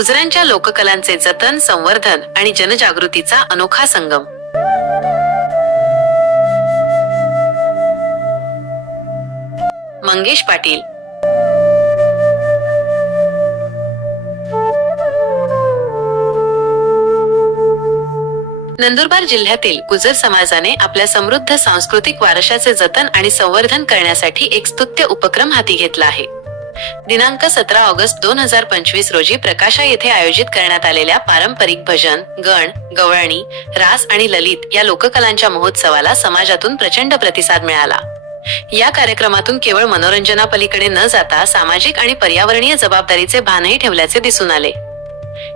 गुजरांच्या लोककलांचे जतन संवर्धन आणि जनजागृतीचा अनोखा संगम. मंगेश पाटील. नंदुरबार जिल्ह्यातील गुजर समाजाने आपल्या समृद्ध सांस्कृतिक वारशाचे जतन आणि संवर्धन करण्यासाठी एक स्तुत्य उपक्रम हाती घेतला आहे. दिनांक सतरा ऑगस्ट दोन हजार पंचवीस रोजी प्रकाशा येथे आयोजित करण्यात आलेल्या पारंपरिक भजन गण गवळणी रास आणि ललित या लोककलांच्या महोत्सवाला समाजातून प्रचंड प्रतिसाद मिळाला. या कार्यक्रमातून केवळ मनोरंजनापलीकडे न जाता सामाजिक आणि पर्यावरणीय जबाबदारीचे भानही ठेवल्याचे दिसून आले.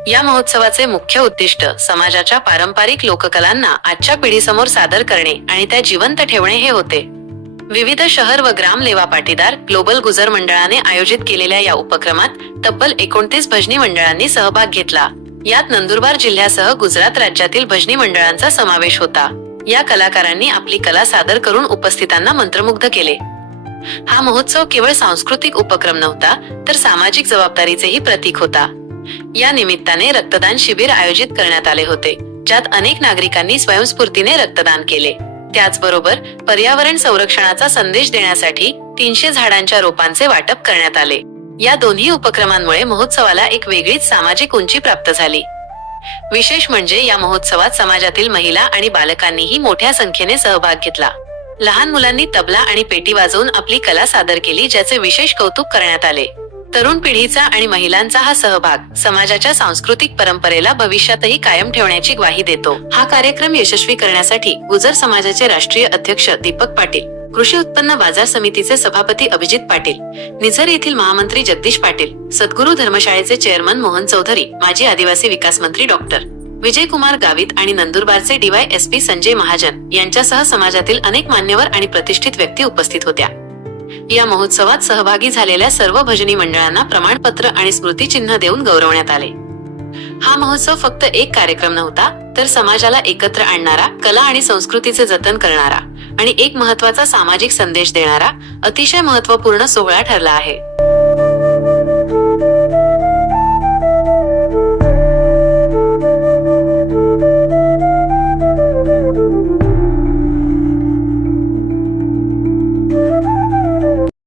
या महोत्सवाचे मुख्य उद्दिष्ट समाजाच्या पारंपरिक लोककलांना आजच्या पिढीसमोर सादर करणे आणि त्या जिवंत ठेवणे हे होते. विविध शहर व ग्राम लेवा पाटीदार ग्लोबल गुजर मंडळाने आयोजित केलेल्या या उपक्रमात तब्बल एकोणतीस भजनी मंडळांनी सहभाग घेतला. यात नंदुरबार जिल्ह्यासह गुजरात राज्यातील भजनी मंडळांचा समावेश होता. या कलाकारांनी आपली कला सादर करून उपस्थितांना मंत्रमुग्ध केले. हा महोत्सव केवळ सांस्कृतिक उपक्रम नव्हता तर सामाजिक जबाबदारीचेही प्रतीक होता. या निमित्ताने रक्तदान शिबिर आयोजित करण्यात आले होते ज्यात अनेक नागरिकांनी स्वयंस्फूर्तीने रक्तदान केले. त्याचबरोबर पर्यावरण संरक्षणाचा संदेश देण्यासाठी तीनशे झाडांच्या रोपांचे वाटप करण्यात आले. या दोन्ही उपक्रमांमुळे महोत्सवाला एक वेगळीच सामाजिक उंची प्राप्त झाली. विशेष म्हणजे या महोत्सवात समाजातील महिला आणि बालकांनीही मोठ्या संख्येने सहभाग घेतला. लहान मुलांनी तबला आणि पेटी वाजवून आपली कला सादर केली ज्याचे विशेष कौतुक करण्यात आले. तरुण पिढीचा आणि महिलांचा हा सहभाग समाजाच्या सांस्कृतिक परंपरेला भविष्यातही कायम ठेवण्याची ग्वाही देतो. हा कार्यक्रम यशस्वी करण्यासाठी गुजर समाजाचे राष्ट्रीय अध्यक्ष दीपक पाटील कृषी उत्पन्न बाजार समितीचे सभापती अभिजित पाटील निझर येथील महामंत्री जगदीश पाटील सद्गुरू धर्मशाळेचे चेअरमन मोहन चौधरी माजी आदिवासी विकास मंत्री डॉक्टर विजय कुमार गावित आणि नंदुरबारचे DY S P Sanjay Mahajan यांच्यासह समाजातील अनेक मान्यवर आणि प्रतिष्ठित व्यक्ती उपस्थित होत्या. या महोत्सवात सहभागी झालेल्या सर्व भजनी मंडळांना प्रमाणपत्र आणि स्मृतिचिन्ह देऊन गौरवण्यात आले. हा महोत्सव फक्त एक कार्यक्रम नव्हता तर समाजाला एकत्र आणणारा कला आणि संस्कृतीचे जतन करणारा आणि एक महत्त्वाचा सामाजिक संदेश देणारा अतिशय महत्त्वपूर्ण सोहळा ठरला आहे.